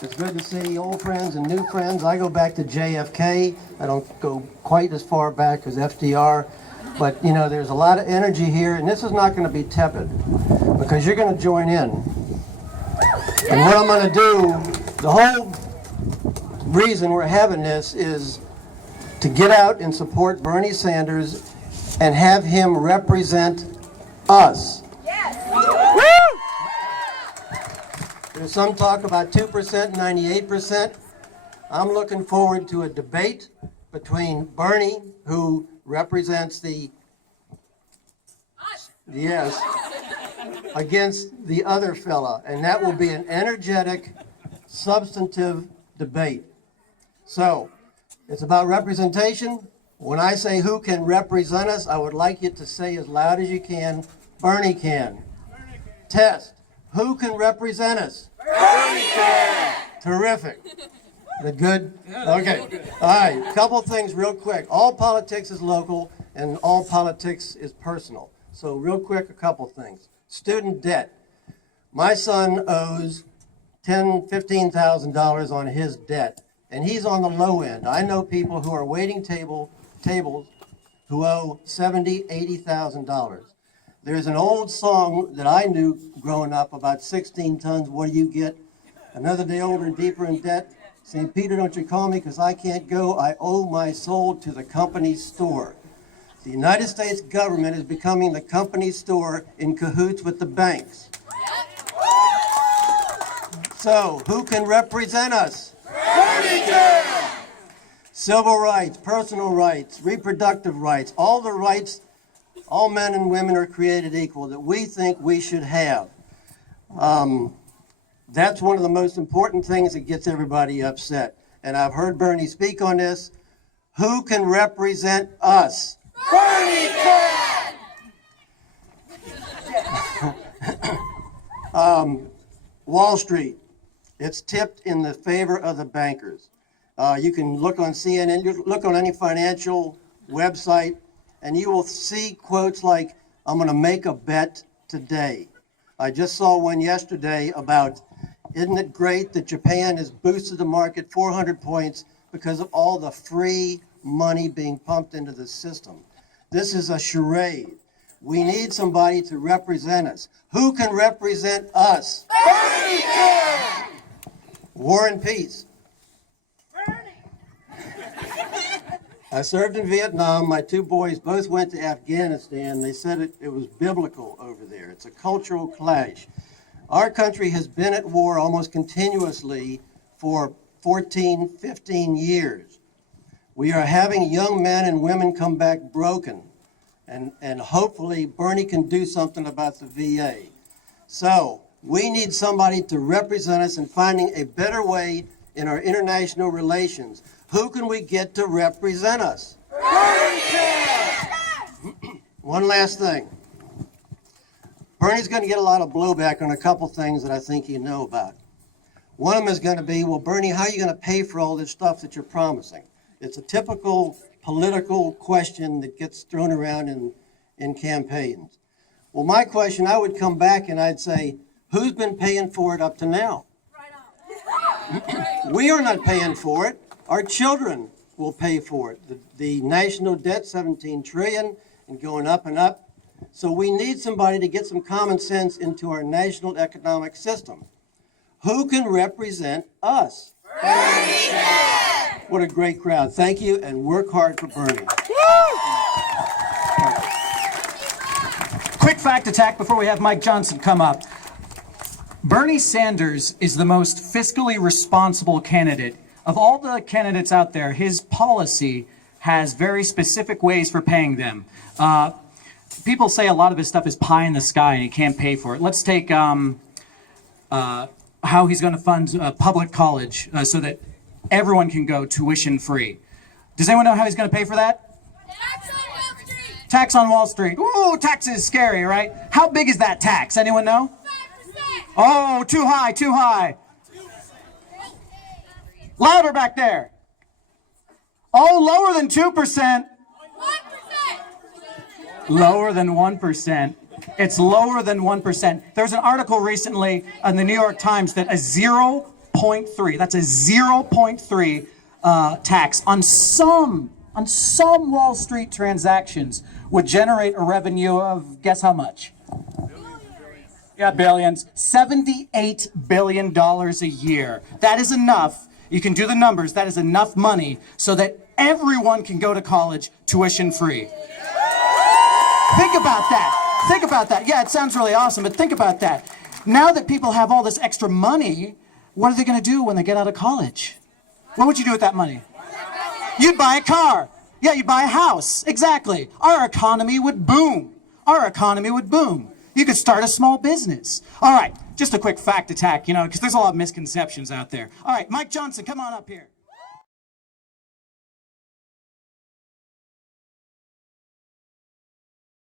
It's good to see old friends and new friends. I go back to JFK. I don't go quite as far back as FDR. But, you know, there's a lot of energy here, and this is not going to be tepid because you're going to join in. And what I'm going to do, the whole reason we're having this is to get out and support Bernie Sanders and have him represent us. There's some talk about 2%, 98%. I'm looking forward to a debate between Bernie, who represents the, yes, against the other fella. And that will be an energetic, substantive debate. So, it's about representation. When I say who can represent us, I would like you to say as loud as you can, Bernie can. Test. Who can represent us? Bernie can! Terrific. The good? Okay. All right. A couple things real quick. All politics is local and all politics is personal. So real quick, a couple things. Student debt. My son owes $10,000, $15,000 on his debt, and he's on the low end. I know people who are waiting tables who owe $70,000, $80,000. There's an old song that I knew growing up about 16 tons, what do you get? Another day older and deeper in debt. St. Peter, don't you call me because I can't go. I owe my soul to the company store. The United States government is becoming the company store in cahoots with the banks. So, who can represent us? Bernie can! Civil rights, personal rights, reproductive rights, all the rights all men and women are created equal that we think we should have. That's one of the most important things that gets everybody upset. And I've heard Bernie speak on this. Who can represent us? Bernie can! Wall Street, it's tipped in the favor of the bankers. You can look on CNN, you look on any financial website, and you will see quotes like, I'm going to make a bet today. I just saw one yesterday about, isn't it great that Japan has boosted the market 400 points because of all the free money being pumped into the system. This is a charade. We need somebody to represent us. Who can represent us? Bernie can! War and peace. I served in Vietnam. My two boys both went to Afghanistan. They said it was biblical over there. It's a cultural clash. Our country has been at war almost continuously for 14, 15 years. We are having young men and women come back broken. And hopefully Bernie can do something about the VA. So we need somebody to represent us in finding a better way in our international relations. Who can we get to represent us? Bernie can! One last thing. Bernie's going to get a lot of blowback on a couple things that I think you know about. One of them is going to be, well, Bernie, how are you going to pay for all this stuff that you're promising? It's a typical political question that gets thrown around in campaigns. Well, my question, I would come back and I'd say, who's been paying for it up to now? We are not paying for it. Our children will pay for it. The national debt, 17 trillion, and going up and up. So we need somebody to get some common sense into our national economic system. Who can represent us? Bernie can! What a great crowd. Thank you, and work hard for Bernie. Quick fact attack before we have Mike Johnson come up. Bernie Sanders is the most fiscally responsible candidate. Of all the candidates out there, his policy has very specific ways for paying them. People say a lot of his stuff is pie in the sky and he can't pay for it. Let's take how he's going to fund public college so that everyone can go tuition free. Does anyone know how he's going to pay for that? Tax on Wall Street. Tax on Wall Street. Ooh, tax is scary, right? How big is that tax? Anyone know? 5%. Oh, too high, too high. Louder back there. Oh, lower than 2%. 1%. Lower than 1%. It's lower than 1%. There's an article recently in the New York Times that a 0 0.3. That's a 0.3 tax on some Wall Street transactions would generate a revenue of, guess how much? Yeah, billions. $78 billion a year. That is enough. You can do the numbers. That is enough money so that everyone can go to college tuition free. Think about that. Think about that. Yeah, it sounds really awesome, but think about that. Now that people have all this extra money, what are they going to do when they get out of college? What would you do with that money? You'd buy a car. Yeah, you'd buy a house. Exactly. Our economy would boom. Our economy would boom. You could start a small business. All right, just a quick fact attack, because there's a lot of misconceptions out there. All right, Mike Johnson, come on up here.